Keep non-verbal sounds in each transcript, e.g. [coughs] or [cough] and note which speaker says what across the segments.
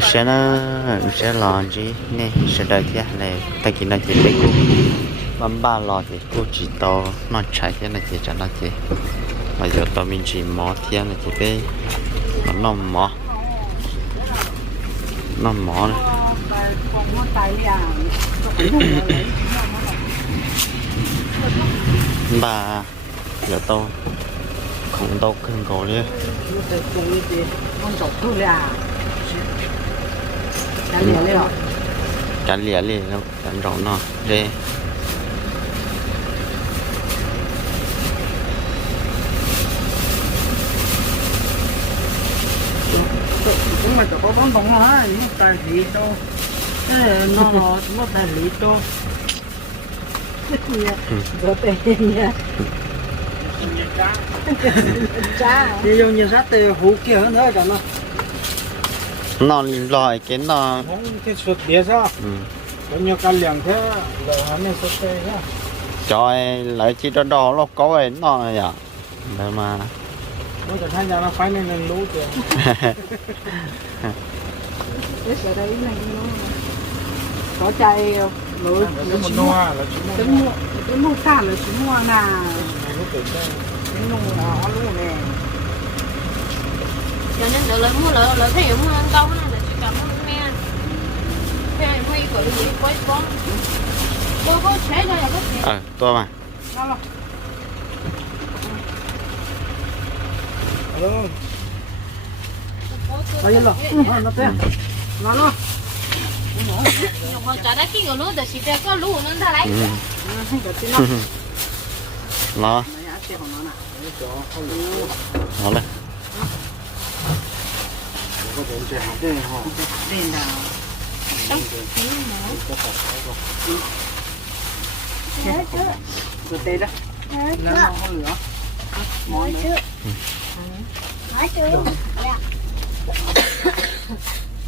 Speaker 1: sẽ nó sẽ lo gì nè, sẽ đợi thế này ta chỉ nó chỉ biết cô. Bấm ba lò thì cô chỉ to nó chạy thế này chỉ cho nó chỉ mà giờ tao mình chỉ mò thế này chỉ đây nó nó mò. Nó mò này. [coughs] bà giờ tao không đâu không có đi cắn lìa lìa đâu cắn rõ nó đây
Speaker 2: cũng mà có bóng bóng hả những tài lý đâu thế nó nó nó tài lý đâu
Speaker 3: Có tiền nha. Cha.
Speaker 2: thì dùng nhiều sát từ hũ kia hơn nữa cho nó
Speaker 1: nó lìm lòi cái nó
Speaker 2: không cái suất địa sao? Ừ. có nhiều căn liền thế? Lợi hắn này xuất thế nhá.
Speaker 1: Cho em lại chỉ đó đó nó có ấy nó vậy để mà
Speaker 2: bố chẳng thay nhà nó phải nên nên lũ tiền. [laughs]
Speaker 3: Cái sợi đấy này nó có chạy
Speaker 2: lối cái lối một chín
Speaker 3: là chỉ cái mua mua cái mua xa là chín mua là đây cái nung nó luôn nè
Speaker 4: đợi lại mua lỡ lỡ thấy mua ăn câu này là chỉ cần mua mẹ. Thế mua cái gì quay con tôi có chế cho là có
Speaker 1: ờ tôi mà nó
Speaker 2: alo. Bao nhiêu lọ? nó nó thế nó nó
Speaker 1: nhưng mà trả đã khi người lúa thì để lấy không có tiền nó nó này á có rồi đó nó nó không lửa món nữa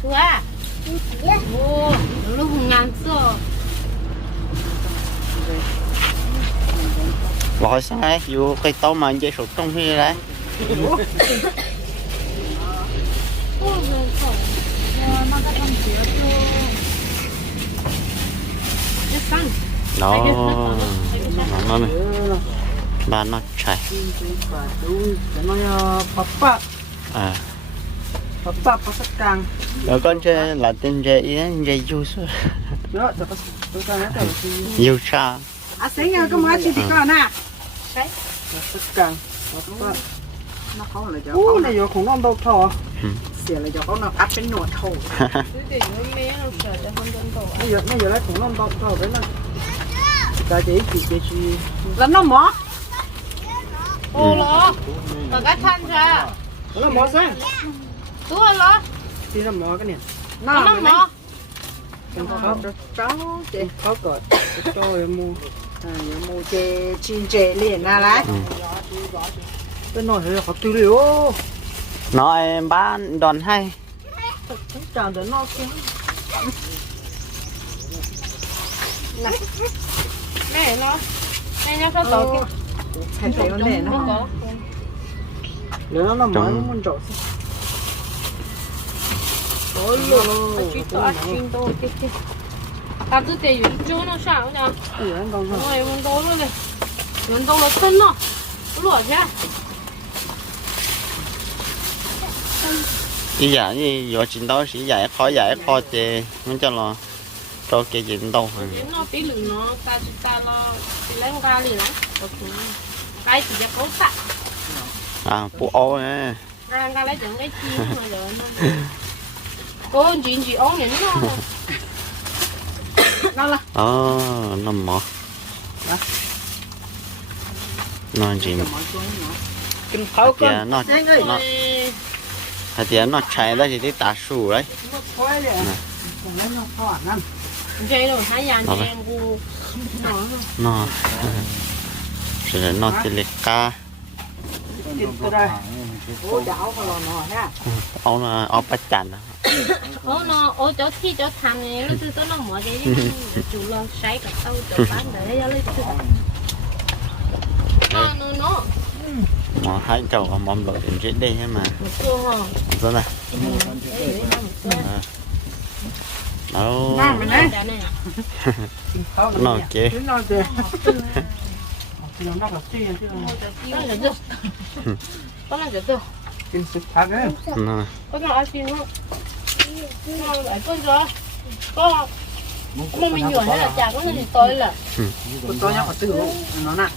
Speaker 1: thua à ô hùng ngàn xưa sai cái tao mà dây sụt trong khi đấy [laughs] ô rồi khổ nó đã làm gì cho cái xăng đó. Nó nó này. Ba nó papa à.
Speaker 2: Papa papa càng
Speaker 1: rồi con chơi là tên chơi ý chơi du số đó tôi càng nó tới du cha.
Speaker 3: À sáng ngày có mấy chị thì con à.
Speaker 2: papa càng papa nó không là cho không này vô không nó đâu thò xỉa là cho con nó áp trên nồi thầu cứ để nó mé nó sợ cho không đơn tổ bây giờ bây giờ lấy không nó đâu thầu với nó cái gì chỉ cái gì
Speaker 4: lắm nó mỏ. Ô lo mà cái than ra. Nó mỏ sang. Tú lo
Speaker 2: thì nó mỏ cái này.
Speaker 4: Nó nó mò không có khó cháu chị.
Speaker 3: Khó cỡ cho em mua. À em mua chè chín chè liền ra lại
Speaker 2: cái nồi hơi khó tư liệu
Speaker 1: nó em bán đòn hay.
Speaker 3: Đến nó
Speaker 4: mẹ lo. Mẹ nhá sao tổ
Speaker 3: hay thấy vấn đề nó. Nó có
Speaker 2: nếu nó nằm mới muốn trộn ôi lô
Speaker 4: chỉ to ăn chín to kia kia. Ta cứ để chỗ nó sao ừ anh còn rồi mình to luôn này mình to là thân nó. Lúa chứ
Speaker 1: ý giả gì giờ chuyện đó chỉ giải khó giải khó thì muốn cho nó cho cái gì đâu hả
Speaker 4: nó tí nó ta chỉ ta thì lấy ca liền lắm cái chỉ là cấu tạ
Speaker 1: à bộ ô nè.
Speaker 4: Ra ra lấy chẳng cái chi mà giờ nó [laughs] cô chuyện chị ổn định nó
Speaker 1: nó là ờ nó mỏ. Nó chỉ
Speaker 2: kinh pháo nó
Speaker 1: anh ơi nó thì nó chạy đó thì đi tả sủ đấy nó khoái đấy
Speaker 4: còn lấy nó khoản ăn chơi rồi hai dàn Đó chị đây. em cô
Speaker 1: nó nó rồi nó thì liệt ca kinh
Speaker 3: từ đây ô đảo vào lò nọ nha
Speaker 1: ông là ông bắt chắn
Speaker 4: ô nó ô chỗ thi chỗ thằng này lúc tôi nó mở cái chủ lo sấy cả tao chỗ bán để cho lấy chưa nó nó nó mà hai cháu mong lợi đến trên đây mà cô hả rồi này Ừ. áo Ba mình
Speaker 1: đấy. Dạ này. nó kia Chứ nó kìa. Thì nó có
Speaker 4: chi chứ. Đó là được. Đó là được.
Speaker 2: Kinh sức
Speaker 1: nó
Speaker 4: Có cái ai xin không? Nó lại con rồi. Có mà mình nhuận hay là chả có gì tối là
Speaker 2: tôi nhá có tự. Nó nè.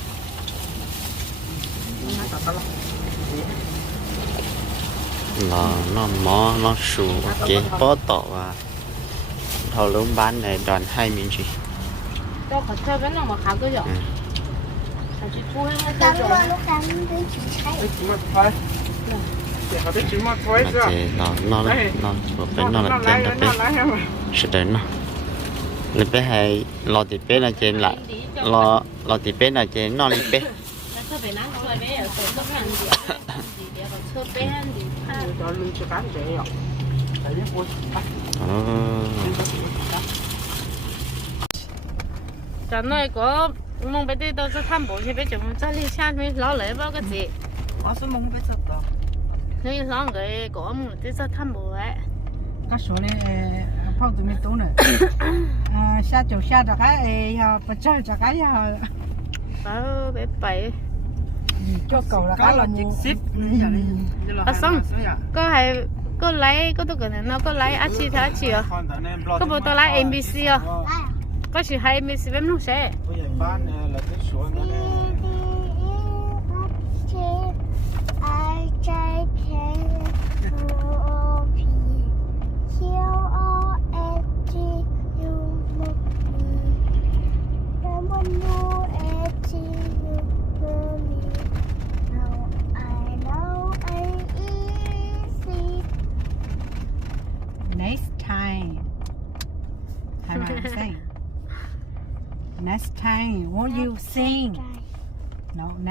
Speaker 1: Nó nó mó nó sù kia bó tọ và thầu lúc bán này đoàn hai miếng gì
Speaker 4: cho khó chơi cái nào mà khá cơ. Ừ. Phải chỉ thu hay Cảm chơi
Speaker 2: có cái mà rồi.
Speaker 1: nó nó nó nó bên nó là trên đó bên sẽ đến nó. Lên bên hay lo thì bên là trên lại. Lo lo thì bên là trên nó lên bên nó phải nắng thôi bé ở tổ tốc hàng gì. Gì để còn chơi bé ăn gì. Cho lưng cho cán dễ rồi.
Speaker 4: Đấy, ôi, bắt. Ờ, Cho nơi có mong bé đi đâu cho thăm bố thì bé chúng ta đi xa thì lo lấy bao cái gì.
Speaker 3: Có số mông biết thật đó.
Speaker 4: Nếu lo người có mong đi cho thăm bố ấy.
Speaker 3: Các số này phong tụi mình tốn này. À, xa chỗ xa cho cái à, bắt chơi cho cái à,
Speaker 4: Bảo bé bảy
Speaker 3: cho cầu là cái là một ship.
Speaker 4: À, xong. Có hay có lấy có tôi cần nó có lấy á chi thế chi à? Có bộ tôi lấy MBC à? Có chỉ hay MBC bên lúc sẽ. Đi đi bắt chế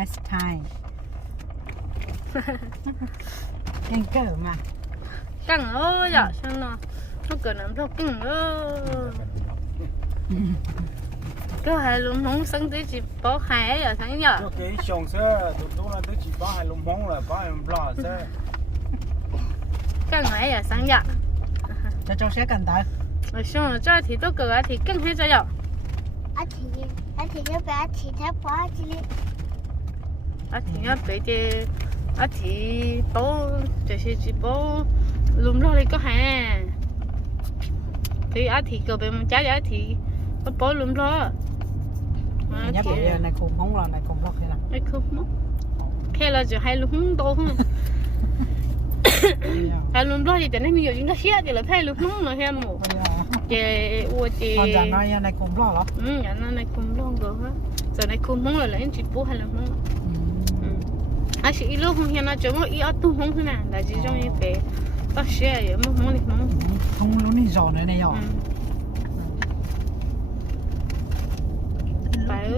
Speaker 3: Next time. Trên cờ mà.
Speaker 4: Căng ơi dạ sao nó nó cần làm thôi căng ơi. Có hay luôn không sân tí chỉ bỏ hai tháng giờ. Cho
Speaker 2: cái xong xe, tụi tôi là tôi chỉ có hai lồng móng là có em lo xe.
Speaker 4: Căng hai giờ sáng giờ.
Speaker 3: Cho cho sẽ cần tới.
Speaker 4: Rồi xong rồi cho thì tôi cười thì căng hết rồi giờ.
Speaker 5: Ở thì ở thì nó bé thì nó quá chứ À thì
Speaker 4: nó bị thì à thì bố chỉ là chỉ bố lùm lo đi có hà. Thì à thì cơ bên trái à thì có bố lùm lo.
Speaker 3: À Nhớ thì bây giờ này cùng không là này cùng lọc thế nào.
Speaker 4: ai không mất. Thế là chỉ hai lùm to hơn. Hai lùm lo thì cho nên giờ chúng ta xét thì là thay không là thêm một. Bây giờ Chị ua chị.
Speaker 3: con già nói này cùng lo lắm.
Speaker 4: Ừ, nó này cũng lo rồi. Giờ này cũng muốn là lấy chị bố hay là không? À chị lúc không hiện nó chỗ mà ít tu không thế nào là chỉ trong như vậy bác sĩ ấy mà không thì không
Speaker 3: Không lúc này giò nữa này Ừ. rồi.
Speaker 4: phải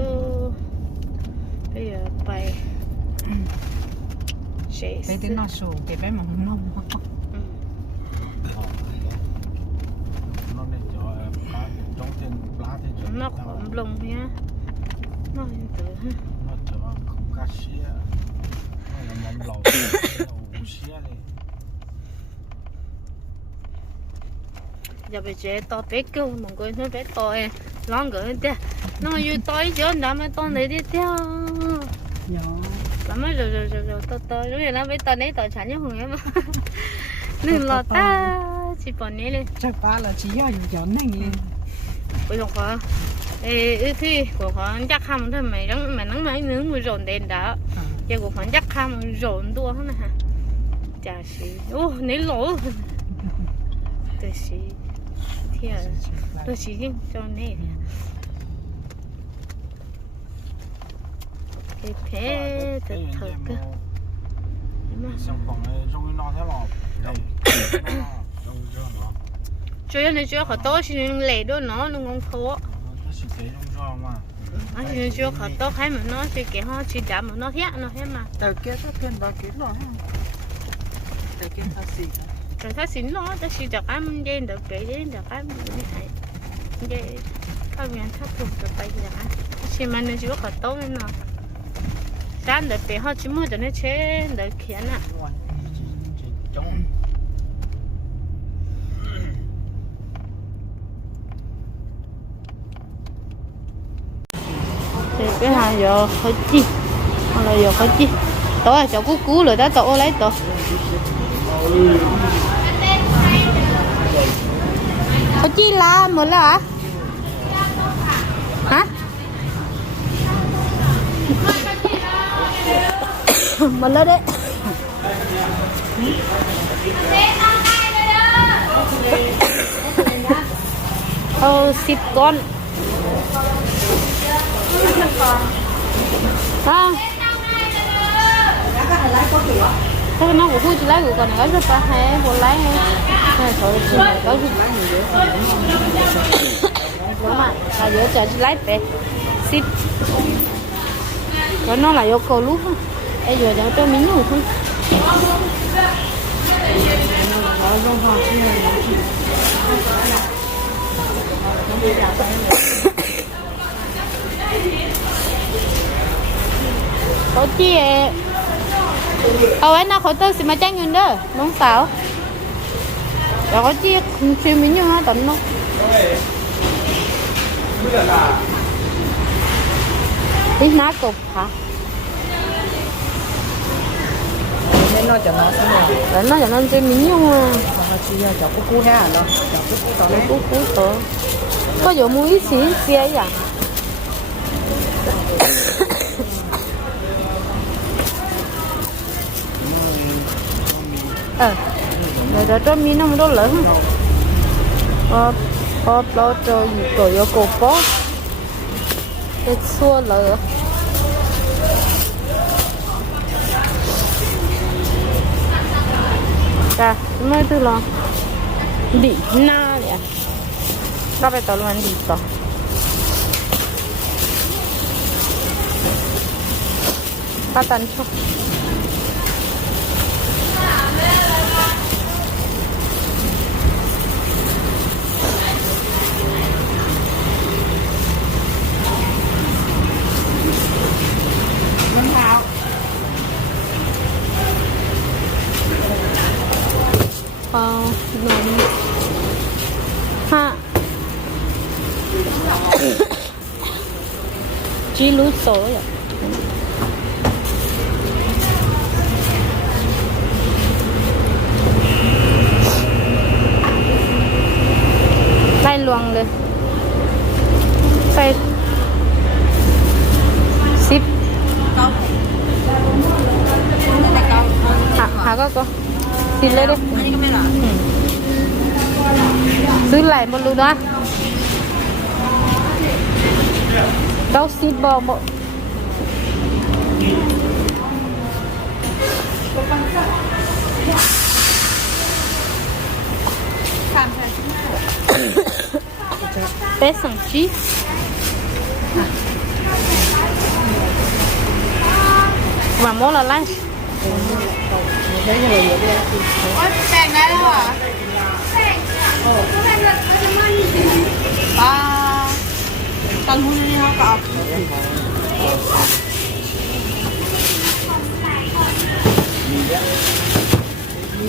Speaker 4: bây giờ phải
Speaker 3: Cái tiếng nó sù cái bé mà không nó.
Speaker 4: Nó khổm lông nhá nó như từ
Speaker 2: nó cho không cá xía. Nó đi.
Speaker 4: giờ bây giờ to bé cơ một người nó bé to ấy lon người thế nó mà như to ấy chứ nó mới to này đi theo. Nó mới rồi rồi rồi rồi to to rồi nó bé to này to chả nhớ hùng em. [laughs] Đừng lo ta chỉ bỏ nế lên
Speaker 3: Chắc ba là chỉ do dù gió này lên.
Speaker 4: bây giờ có ê ê thì của họ chắc không thôi mày nắng mày nắng mấy nướng mùi rồn đèn đó giờ của họ chắc không rồn đua hết nè hả chả xí ô nấy lỗ tôi xí thì à tôi xí nhưng cho nè cái thế thật Cái thật em cơ
Speaker 2: mà xong còn trong nó thế lọ. Đây.
Speaker 4: Trong cho nó. chơi này chơi họ tốt thì lệ đôi nó nó ngon thua Nó chỉ thấy trong cho mà. anh chơi chơi họ tốt hay mà nó chơi cái họ chỉ trả mà nó hết nó hết mà
Speaker 3: Tờ kia có tiền bao rồi ha. Tờ kia thật xì.
Speaker 4: rồi ta xin nó ta xin được ăn dây được bể dây được ăn như thế dây các bạn thắt thuộc được bây giờ xin mà nó chỉ có tốt nên nó sáng được bể họ chỉ mua được nó chế được khiến à Rồi. Chỉ trong thì cái hàng giờ khó chi. Hoặc là giờ khó chi. Tối là cháu cú cú rồi đó tổ lấy tổ. Khó chi là một là hả? Hả? [coughs] Một là đấy. [coughs] Ờ ship con à thôi, nó cũng vui chỉ lấy của con này rất là hay bộ lấy hay thôi chỉ lấy có gì mà là giờ chờ chỉ lấy về. Ship. Có nó là yêu cầu lúc bây giờ cho tôi nhiều thôi. Có chi ờ ấy nó khỏi tơ xí mà trang nhìn đó đúng sao rồi có chi xí mình như hai tận nó tí ná cục hả?
Speaker 3: Nên nó cho nó xong rồi
Speaker 4: để nó cho nó chơi mình như
Speaker 3: chỉ cho cô cú ha nó cho cô
Speaker 4: cú tao cú cú tớ có dụ mua ít xí xí ấy à [coughs] เออเดี๋ยวจะมีน้ำร้อนเลยพอพอเราจะอยู่ตัวยกบอจะชั่วเรยจ้ะไม่ตื่นหรอดีหน้าเนี่ยเราไปต่อรวนดีต่อป้าตันชอบ Ờ, nồng ha chỉ lú số vậy tay luồng lên tay ship hả hả có có xin lên đi ซื้ อไหลหมดรู้นะเก้าสิบบอหมดเป็ดสังชี đấy nhưng mà nhiều đấy ôi đấy đâu à ba tăng hôn đi học cọc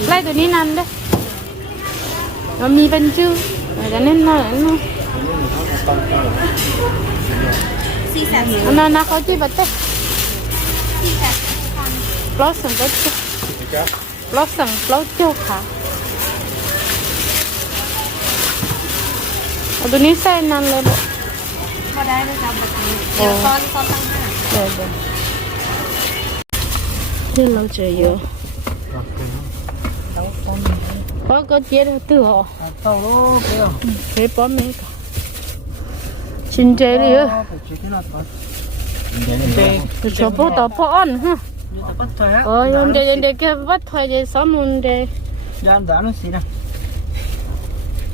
Speaker 4: lấy tụi nên ăn đấy. Nó mi bên chứ mà cho nên nó. Nó nó có chi vật đấy. Blossom vật chứ. เราสั่งเ Blossom ค่ะอาตัวนี้ใส่นานเลยบ่พอได้เลยจ้าประจำเดี๋ยซ้อนซ้อนตั้งห้าเดี๋ยวเดี๋ยวเราเจอเยอะเพราะก็เจี๊ยดตื้อหอ
Speaker 2: เต่าโลกเดียว
Speaker 4: เฮ้ยป้อมเองค่ะชินเจเลยเหรอ J, 그 저보다 뻔, 응. Ha như tao bắt thôi á. Ờ nhưng để để cái bắt thôi để sống luôn để
Speaker 3: gian đã nó xí nè.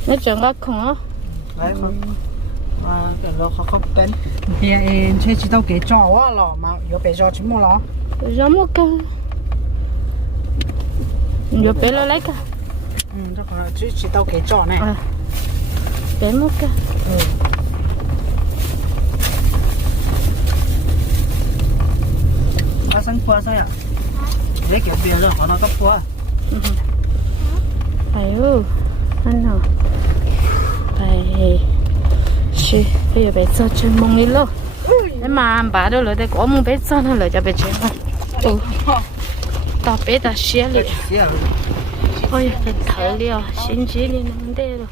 Speaker 4: Nó chẳng có không á. Đấy mà
Speaker 3: cái nó khó khó bên thì em chơi chỉ tao cái trò á lọ mà có bé trò chỉ mua lọ
Speaker 4: giống một cái giờ bé lo lấy cả
Speaker 3: ừ đó là chỉ chỉ tao cái trò này. À
Speaker 4: bé một cái nó
Speaker 3: qua sao ạ? Lấy kẹp bìa rồi, họ nó cấp qua. Ừ.
Speaker 4: Phải ư, anh hả? Phải... Chị, bây giờ bé cho chân mông đi lô. Thế mà bà đâu rồi, đây có mông bé cho nó lời cho bé chân mông. Ừ. Tao bé ta xé liền. À? Ôi, thở ạ, xin chí liền nằm đây rồi.